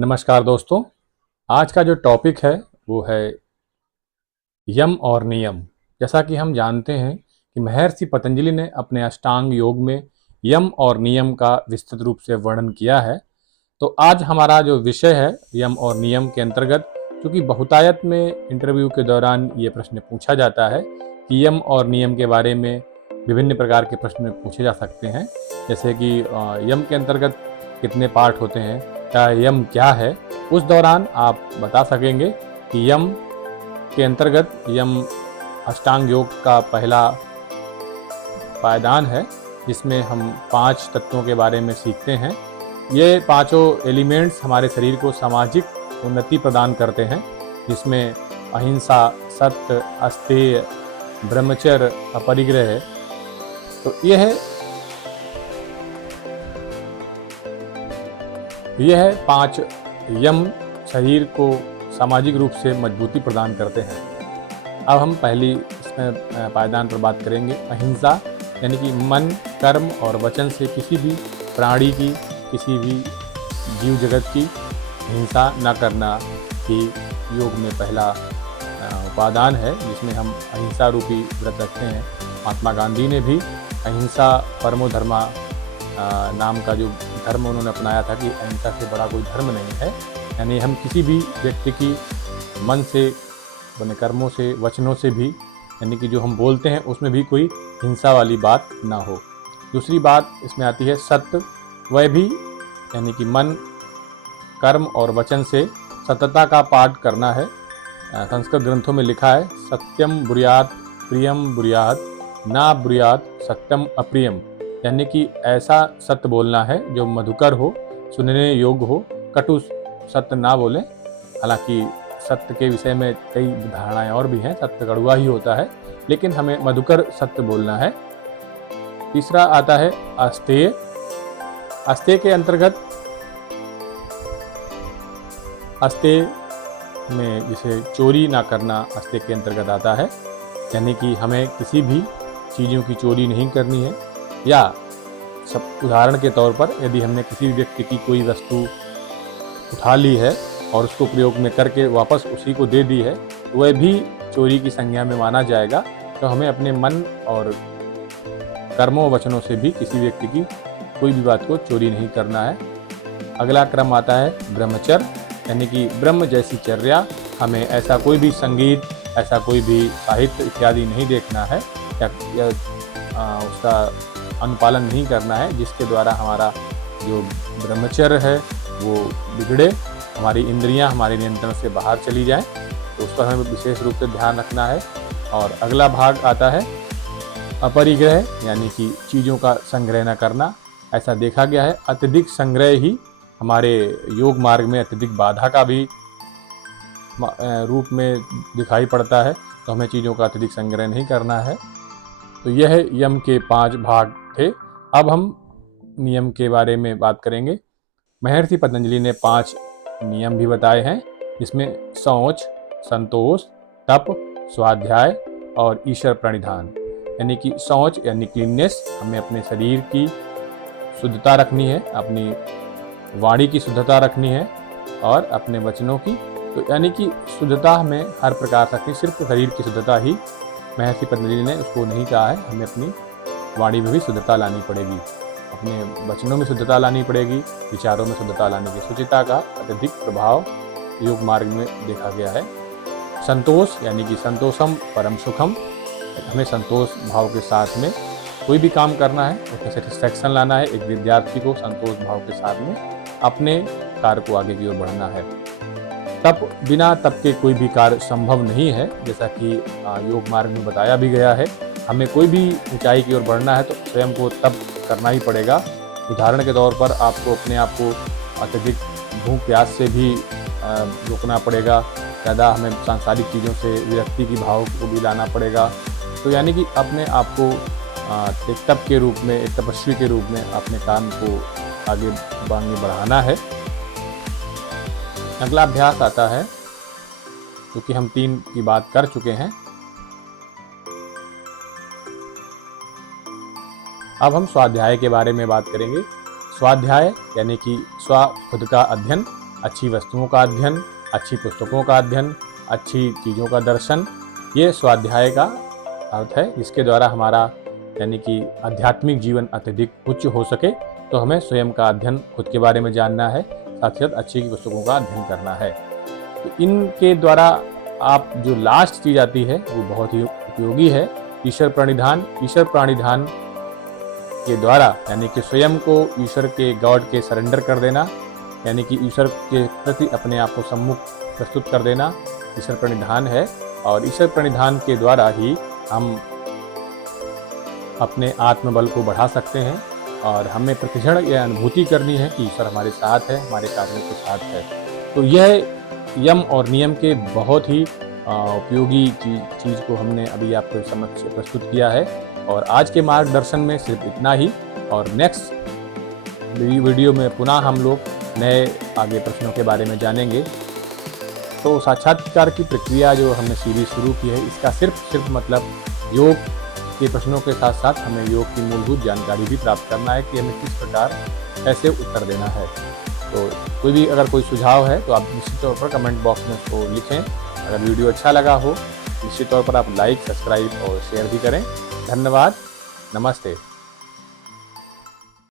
नमस्कार दोस्तों। आज का जो टॉपिक है वो है यम और नियम। जैसा कि हम जानते हैं कि महर्षि पतंजलि ने अपने अष्टांग योग में यम और नियम का विस्तृत रूप से वर्णन किया है। तो आज हमारा जो विषय है यम और नियम के अंतर्गत, क्योंकि बहुतायत में इंटरव्यू के दौरान ये प्रश्न पूछा जाता है कि यम और नियम के बारे में विभिन्न प्रकार के प्रश्न पूछे जा सकते हैं। जैसे कि यम के अंतर्गत कितने पार्ट होते हैं, क्या यम क्या है, उस दौरान आप बता सकेंगे कि यम के अंतर्गत यम अष्टांग योग का पहला पायदान है, जिसमें हम 5 तत्वों के बारे में सीखते हैं। ये पांचों एलिमेंट्स हमारे शरीर को सामाजिक उन्नति प्रदान करते हैं, जिसमें अहिंसा, सत्य, अस्तेय, ब्रह्मचर्य, अपरिग्रह। तो यह है 5 यम शरीर को सामाजिक रूप से मजबूती प्रदान करते हैं। अब हम पहली इसमें पायदान पर बात करेंगे। अहिंसा यानी कि मन, कर्म और वचन से किसी भी प्राणी की, किसी भी जीव जगत की हिंसा न करना ही योग में पहला उपादान है, जिसमें हम अहिंसा रूपी व्रत रखते हैं। महात्मा गांधी ने भी अहिंसा परमो धर्मा नाम का जो धर्म उन्होंने अपनाया था कि अहिंसा से बड़ा कोई धर्म नहीं है। यानी हम किसी भी व्यक्ति की मन से, अपने कर्मों से, वचनों से भी, यानी कि जो हम बोलते हैं उसमें भी कोई हिंसा वाली बात ना हो। दूसरी बात इसमें आती है सत्य। वह भी यानी कि मन, कर्म और वचन से सत्यता का पाठ करना है। संस्कृत ग्रंथों में लिखा है सत्यम ब्रूयात् प्रियम ब्रूयात् ना ब्रूयात् सत्यम अप्रियम। यानी कि ऐसा सत्य बोलना है जो मधुकर हो, सुनने योग्य हो, कटु सत्य ना बोलें। हालांकि सत्य के विषय में कई धारणाएं और भी हैं, सत्य कड़वा ही होता है, लेकिन हमें मधुकर सत्य बोलना है। तीसरा आता है अस्तेय। अस्तेय के अंतर्गत, अस्तेय में जिसे चोरी ना करना अस्तेय के अंतर्गत आता है। यानी कि हमें किसी भी चीज़ों की चोरी नहीं करनी है, या सब उदाहरण के तौर पर यदि हमने किसी भी व्यक्ति की कोई वस्तु उठा ली है और उसको प्रयोग में करके वापस उसी को दे दी है, तो वह भी चोरी की संज्ञा में माना जाएगा। तो हमें अपने मन और कर्मों वचनों से भी किसी व्यक्ति की कोई भी बात को चोरी नहीं करना है। अगला क्रम आता है ब्रह्मचर्य, यानी कि ब्रह्म जैसी चर्या। हमें ऐसा कोई भी संगीत, ऐसा कोई भी साहित्य इत्यादि नहीं देखना है, या उसका अनुपालन नहीं करना है, जिसके द्वारा हमारा जो ब्रह्मचर्य है वो बिगड़े, हमारी इंद्रियां हमारे नियंत्रण से बाहर चली जाएं। तो उस पर हमें विशेष रूप से ध्यान रखना है। और अगला भाग आता है अपरिग्रह, यानी कि चीज़ों का संग्रह न करना। ऐसा देखा गया है अत्यधिक संग्रह ही हमारे योग मार्ग में अत्यधिक बाधा का भी रूप में दिखाई पड़ता है। तो हमें चीज़ों का अत्यधिक संग्रह नहीं करना है। तो यह यम के 5 भाग थे। अब हम नियम के बारे में बात करेंगे। महर्षि पतंजलि ने 5 नियम भी बताए हैं, जिसमें शौच, संतोष, तप, स्वाध्याय और ईश्वर प्रणिधान। यानी कि शौच यानी क्लीननेस, हमें अपने शरीर की शुद्धता रखनी है, अपनी वाणी की शुद्धता रखनी है और अपने वचनों की। तो यानी कि शुद्धता हमें हर प्रकार से रखनी, सिर्फ शरीर की शुद्धता ही महर्षि पतंजलि ने उसको नहीं कहा है। हमें अपनी वाणी में भी शुद्धता लानी पड़ेगी, अपने वचनों में शुद्धता लानी पड़ेगी, विचारों में शुद्धता लानी पड़ेगी। शुचिता का अत्यधिक प्रभाव योग मार्ग में देखा गया है। संतोष यानी कि संतोषम परम सुखम, हमें संतोष भाव के साथ में कोई भी काम करना है, उसमें सेटिस्फैक्शन लाना है। एक विद्यार्थी को संतोष भाव के साथ में अपने कार्य को आगे की ओर बढ़ाना है। तप, बिना तप के कोई भी कार्य संभव नहीं है, जैसा कि योग मार्ग में बताया भी गया है। हमें कोई भी ऊंचाई की ओर बढ़ना है तो स्वयं को तप करना ही पड़ेगा। उदाहरण के तौर पर आपको अपने आप को अत्यधिक भूख प्यास से भी रोकना पड़ेगा। ज़्यादा हमें सांसारिक चीज़ों से विरक्ति की भाव को भी लाना पड़ेगा। तो यानी कि अपने आप को एक तप के रूप में, एक तपस्वी के रूप में अपने काम को आगे बढ़ाना है। अगला अभ्यास आता है, क्योंकि हम 3 की बात कर चुके हैं। अब हम स्वाध्याय के बारे में बात करेंगे। स्वाध्याय यानी कि स्व खुद का अध्ययन, अच्छी वस्तुओं का अध्ययन, अच्छी पुस्तकों का अध्ययन, अच्छी चीज़ों का दर्शन, ये स्वाध्याय का अर्थ है, जिसके द्वारा हमारा यानी कि आध्यात्मिक जीवन अत्यधिक उच्च हो सके। तो हमें स्वयं का अध्ययन, खुद के बारे में जानना है, साथ ही साथ अच्छी पुस्तकों का अध्ययन करना है। तो इनके द्वारा आप जो लास्ट चीज़ आती है वो बहुत ही उपयोगी है, ईश्वर प्रणिधान। ईश्वर प्रणिधान के द्वारा यानी कि स्वयं को ईश्वर के, गॉड के सरेंडर कर देना, यानी कि ईश्वर के प्रति अपने आप को सम्मुख प्रस्तुत कर देना ईश्वर प्रणिधान है। और ईश्वर प्रणिधान के द्वारा ही हम अपने आत्मबल को बढ़ा सकते हैं और हमें प्रतिक्षण यह अनुभूति करनी है कि ईश्वर हमारे साथ है, हमारे कार्यों के साथ है। तो यह यम और नियम के बहुत ही उपयोगी चीज़ को हमने अभी आपको समक्ष प्रस्तुत किया है। और आज के मार्गदर्शन में सिर्फ इतना ही, और नेक्स्ट वीडियो में पुनः हम लोग नए आगे प्रश्नों के बारे में जानेंगे। तो साक्षात्कार की प्रक्रिया जो हमने सीरीज शुरू की है, इसका सिर्फ मतलब योग के प्रश्नों के साथ साथ हमें योग की मूलभूत जानकारी भी प्राप्त करना है कि हमें किस प्रकार कैसे उत्तर देना है। तो कोई भी अगर कोई सुझाव है तो आप निश्चित तौर पर कमेंट बॉक्स में उसको लिखें। अगर वीडियो अच्छा लगा हो निश्चित तौर पर आप लाइक, सब्सक्राइब और शेयर भी करें। धन्यवाद। नमस्ते।